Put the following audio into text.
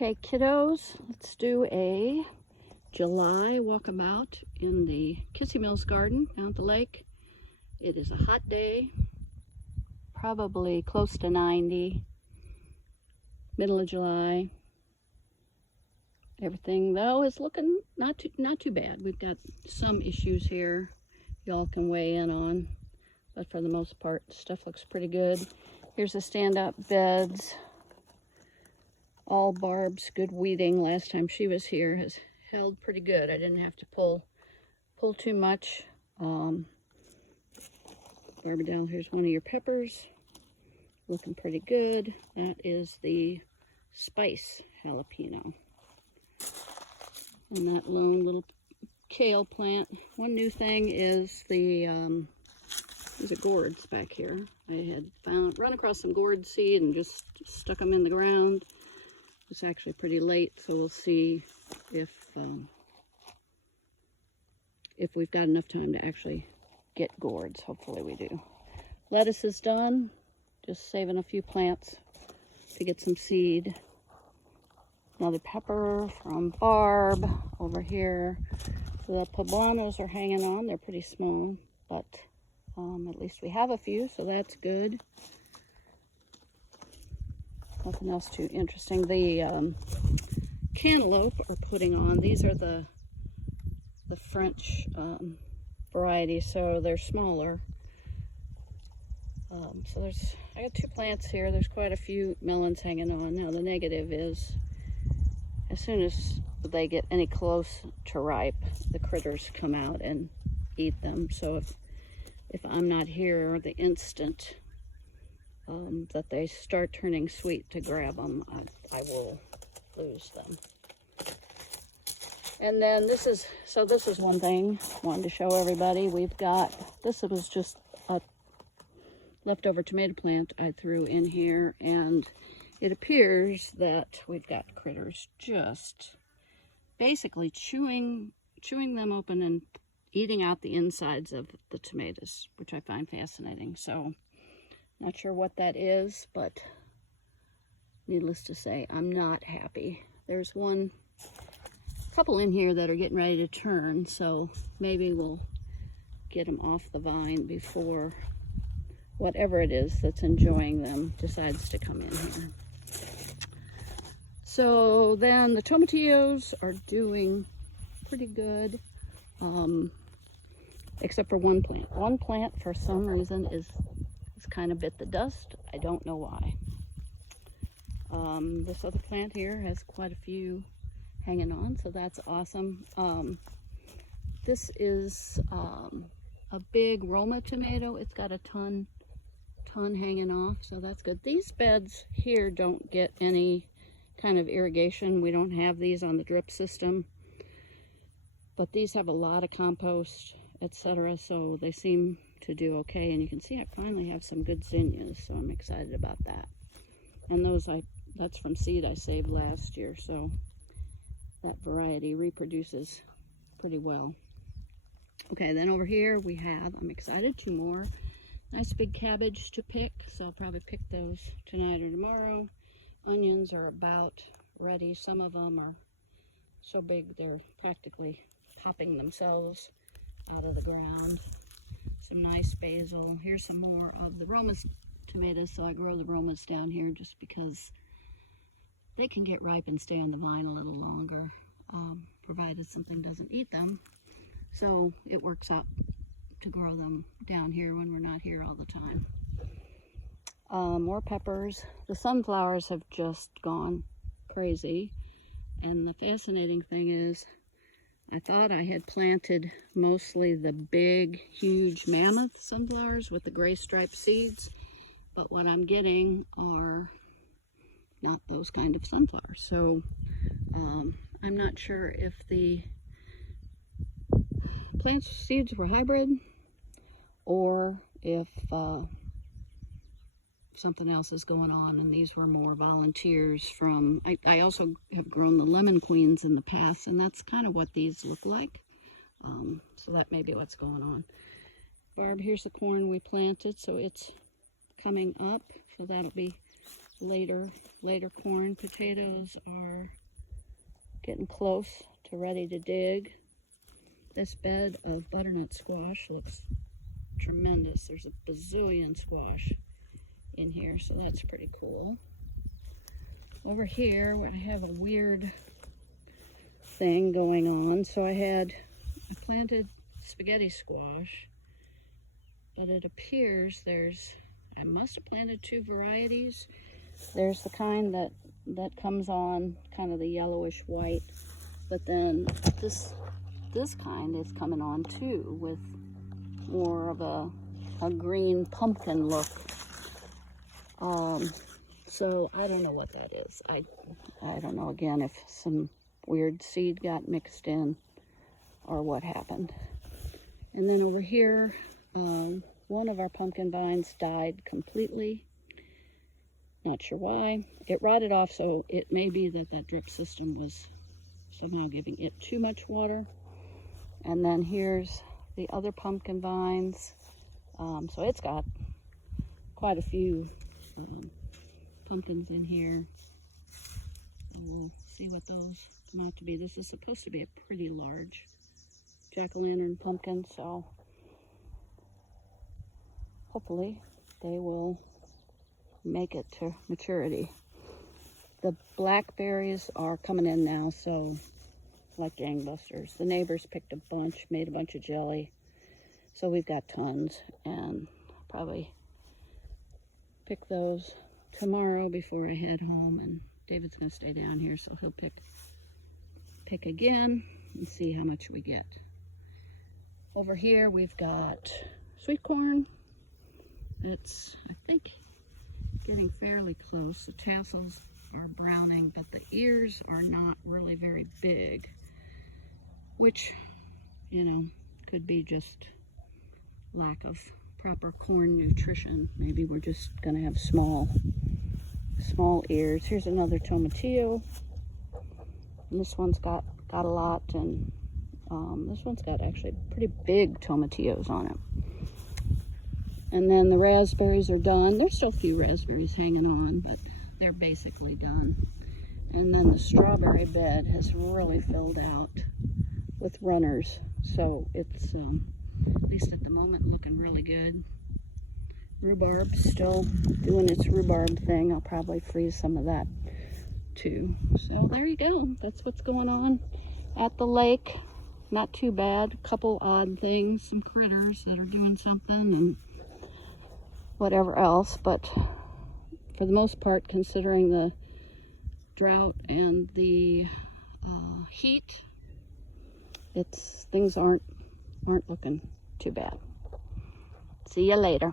Okay, kiddos, let's do a July walkabout in the Kissee Mills garden down at the lake. It is a hot day, probably close to 90, middle of July. Everything though is looking not too bad. We've got some issues here y'all can weigh in on, but for the most part, stuff looks pretty good. Here's the stand-up beds. All Barb's good weeding last time she was here has held pretty good. I didn't have to pull too much. Barbadelle, here's one of your peppers. Looking pretty good. That is the spice jalapeno. And that lone little kale plant. One new thing is the, these are gourds back here. I had run across some gourd seed and just stuck them in the ground. It's actually pretty late, so we'll see if we've got enough time to actually get gourds. Hopefully we do. Lettuce is done. Just saving a few plants to get some seed. Another pepper from Barb over here. The poblanos are hanging on. They're pretty small, but at least we have a few, so that's good. Nothing else too interesting. The cantaloupe are putting on. These are the French variety, so they're smaller. So I got 2 plants here. There's quite a few melons hanging on. Now the negative is, as soon as they get any close to ripe, the critters come out and eat them. So if I'm not here the instant that they start turning sweet to grab them, I will lose them. And then this is one thing I wanted to show everybody. We've got, this was just a leftover tomato plant I threw in here, and it appears that we've got critters just basically chewing them open and eating out the insides of the tomatoes, which I find fascinating. So not sure what that is, but needless to say, I'm not happy. There's couple in here that are getting ready to turn, so maybe we'll get them off the vine before whatever it is that's enjoying them decides to come in here. So then the tomatillos are doing pretty good, except for one plant. One plant, for some reason, is kind of bit the dust. I don't know why. This other plant here has quite a few hanging on, so that's awesome. This is a big Roma tomato. It's got a ton hanging off, so that's good. These beds here don't get any kind of irrigation. We don't have these on the drip system, but these have a lot of compost, etc., so they seem to do okay. And you can see I finally have some good zinnias, so I'm excited about that. And that's from seed I saved last year, so that variety reproduces pretty well. Okay, then over here we have, I'm excited, 2 more nice big cabbage to pick, so I'll probably pick those tonight or tomorrow. Onions are about ready. Some of them are so big they're practically popping themselves out of the ground. Some nice basil. Here's some more of the Roma tomatoes, so I grow the Romas down here just because they can get ripe and stay on the vine a little longer, provided something doesn't eat them. So it works out to grow them down here when we're not here all the time. More peppers. The sunflowers have just gone crazy, and the fascinating thing is I thought I had planted mostly the big, huge mammoth sunflowers with the gray striped seeds, but what I'm getting are not those kind of sunflowers. So I'm not sure if the plant seeds were hybrid or if something else is going on, and these were more volunteers from, I also have grown the lemon queens in the past, and that's kind of what these look like. So that may be what's going on. Barb, here's the corn we planted, so it's coming up, so that'll be later corn. Potatoes are getting close to ready to dig. This bed of butternut squash looks tremendous. There's a bazillion squash in here, so that's pretty cool. Over here, I have a weird thing going on. So I planted spaghetti squash, but it appears I must have planted two varieties. There's the kind that comes on kind of the yellowish white, but then this kind is coming on too with more of a green pumpkin look. So I don't know what that is. I don't know, again, if some weird seed got mixed in or what happened. And then over here, one of our pumpkin vines died completely. Not sure why. It rotted off, so it may be that drip system was somehow giving it too much water. And then here's the other pumpkin vines. So it's got quite a few pumpkins in here. We'll see what those come out to be. This is supposed to be a pretty large jack-o'-lantern pumpkin, so hopefully they will make it to maturity. The blackberries are coming in now, so like gangbusters. The neighbors picked a bunch, made a bunch of jelly, so we've got tons, and probably pick those tomorrow before I head home. And David's gonna stay down here, so he'll pick again and see how much we get. Over here we've got sweet corn. It's, I think, getting fairly close. The tassels are browning, but the ears are not really very big, which, you know, could be just lack of proper corn nutrition. Maybe we're just gonna have small ears. Here's another tomatillo, and this one's got a lot, and this one's got actually pretty big tomatillos on it. And then the raspberries are done. There's still a few raspberries hanging on, but they're basically done. And then the strawberry bed has really filled out with runners, so it's at least at the moment looking really good. Rhubarb still doing its rhubarb thing. I'll probably freeze some of that too. So there you go. That's what's going on at the lake. Not too bad. A couple odd things, some critters that are doing something and whatever else, but for the most part, considering the drought and the heat, things aren't looking too bad. See you later.